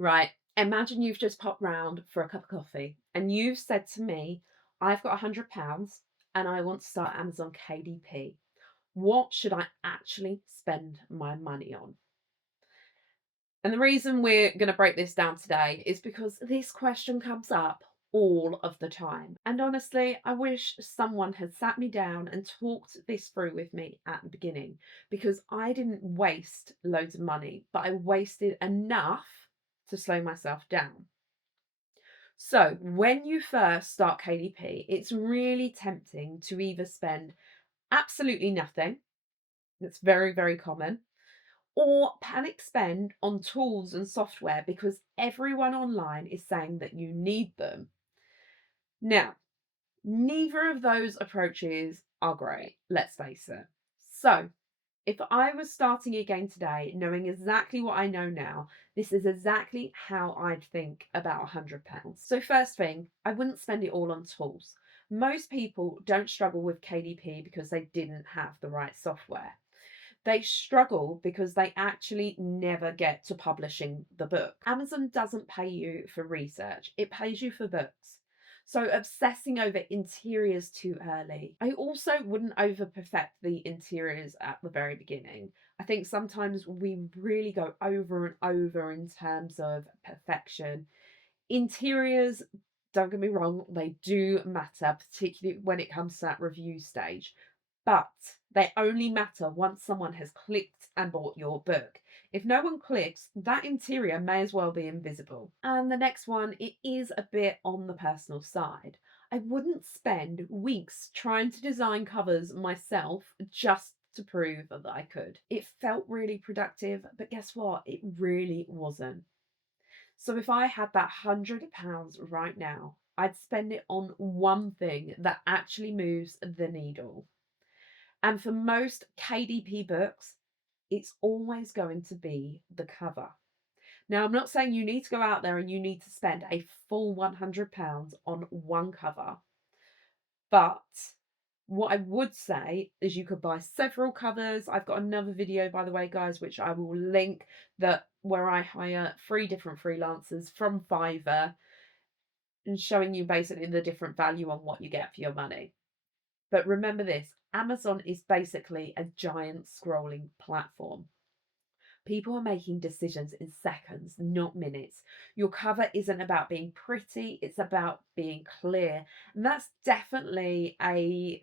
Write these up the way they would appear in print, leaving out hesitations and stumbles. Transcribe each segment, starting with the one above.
Right. Imagine you've just popped round for a cup of coffee and you've said to me, I've got £100 and I want to start Amazon KDP. What should I actually spend my money on? And the reason we're going to break this down today is because this question comes up all of the time. And honestly, I wish someone had sat me down and talked this through with me at the beginning because I didn't waste loads of money, but I wasted enough to slow myself down. So, when you first start KDP, it's really tempting to either spend absolutely nothing, that's very, very common, or panic spend on tools and software because everyone online is saying that you need them. Now, neither of those approaches are great, let's face it. So, if I was starting again today, knowing exactly what I know now, this is exactly how I'd think about £100. So, first thing, I wouldn't spend it all on tools. Most people don't struggle with KDP because they didn't have the right software. They struggle because they actually never get to publishing the book. Amazon doesn't pay you for research, it pays you for books. So obsessing over interiors too early. I also wouldn't over perfect the interiors at the very beginning. I think sometimes we really go over and over in terms of perfection. Interiors, don't get me wrong, they do matter, particularly when it comes to that review stage. But they only matter once someone has clicked and bought your book. If no one clicks, that interior may as well be invisible. And the next one, it is a bit on the personal side. I wouldn't spend weeks trying to design covers myself just to prove that I could. It felt really productive, but guess what? It really wasn't. So if I had that £100 right now, I'd spend it on one thing that actually moves the needle. And for most KDP books, it's always going to be the cover. Now, I'm not saying you need to go out there and you need to spend a full £100 on one cover, but what I would say is you could buy several covers. I've got another video, by the way, guys, which I will link, that where I hire 3 different freelancers from Fiverr and showing you basically the different value on what you get for your money. But remember this, Amazon is basically a giant scrolling platform. People are making decisions in seconds, not minutes. Your cover isn't about being pretty, it's about being clear. And that's definitely a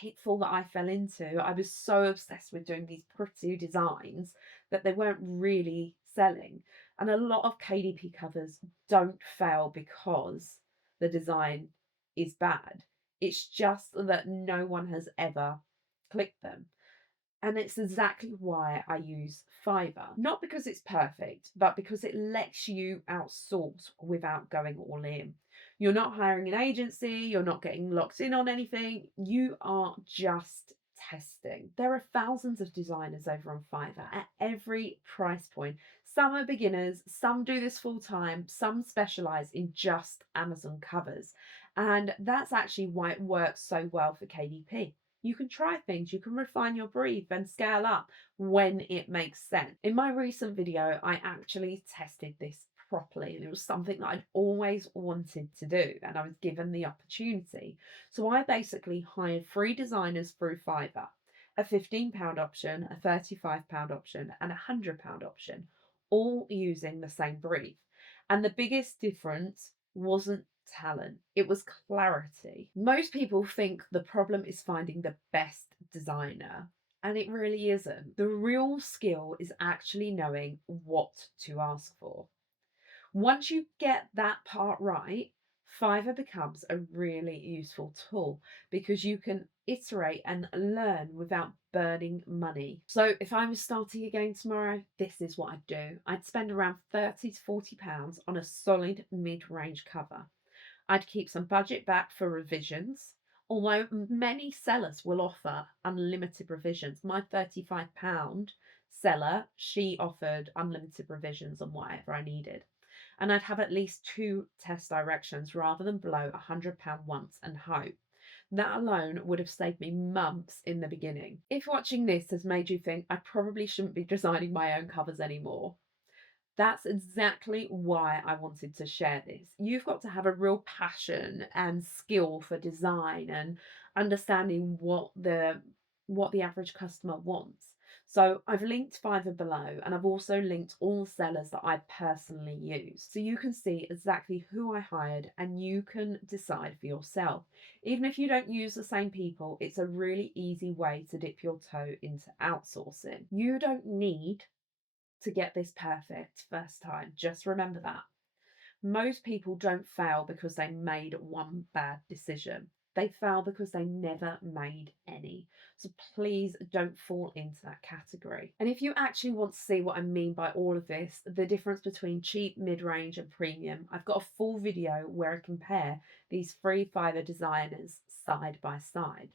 pitfall that I fell into. I was so obsessed with doing these pretty designs that they weren't really selling. And a lot of KDP covers don't fail because the design is bad. It's just that no one has ever clicked them. And it's exactly why I use Fiverr. Not because it's perfect, but because it lets you outsource without going all in. You're not hiring an agency, you're not getting locked in on anything, you are just testing. There are thousands of designers over on Fiverr at every price point. Some are beginners, some do this full time, some specialize in just Amazon covers. And that's actually why it works so well for KDP. You can try things, you can refine your brief and scale up when it makes sense. In my recent video, I actually tested this properly and it was something that I'd always wanted to do and I was given the opportunity. So I basically hired 3 designers through Fiverr, a £15 option, a £35 option, and a £100 option, all using the same brief. And the biggest difference wasn't talent, it was clarity. Most people think the problem is finding the best designer, and it really isn't. The real skill is actually knowing what to ask for. Once you get that part right, Fiverr becomes a really useful tool because you can iterate and learn without burning money. So if I was starting again tomorrow, this is what I'd do. I'd spend around £30 to £40 on a solid mid-range cover. I'd keep some budget back for revisions, although many sellers will offer unlimited revisions. My £35 seller, she offered unlimited revisions on whatever I needed. And I'd have at least 2 test directions rather than blow £100 once and hope. That alone would have saved me months in the beginning. If watching this has made you think I probably shouldn't be designing my own covers anymore, That's exactly why I wanted to share this. You've got to have a real passion and skill for design and understanding what the average customer wants. So I've linked Fiverr below, and I've also linked all the sellers that I personally use. So you can see exactly who I hired and you can decide for yourself. Even if you don't use the same people, it's a really easy way to dip your toe into outsourcing. You don't need to get this perfect first time. Just remember that. Most people don't fail because they made one bad decision. They fail because they never made any. So please don't fall into that category. And if you actually want to see what I mean by all of this, the difference between cheap, mid-range and premium, I've got a full video where I compare these three Fiverr designers side by side.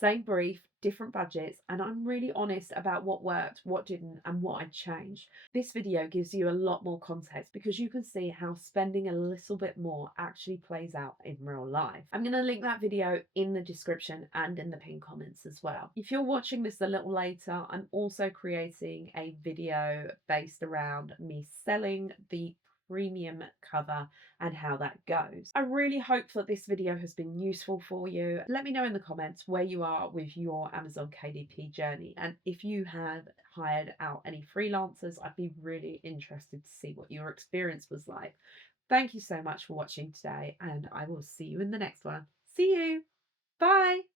Same brief, different budgets, and I'm really honest about what worked, what didn't, and what I changed. This video gives you a lot more context because you can see how spending a little bit more actually plays out in real life. I'm going to link that video in the description and in the pinned comments as well. If you're watching this a little later, I'm also creating a video based around me selling the premium cover and how that goes. I really hope that this video has been useful for you. Let me know in the comments where you are with your Amazon KDP journey, and if you have hired out any freelancers, I'd be really interested to see what your experience was like. Thank you so much for watching today, and I will see you in the next one. See you. Bye.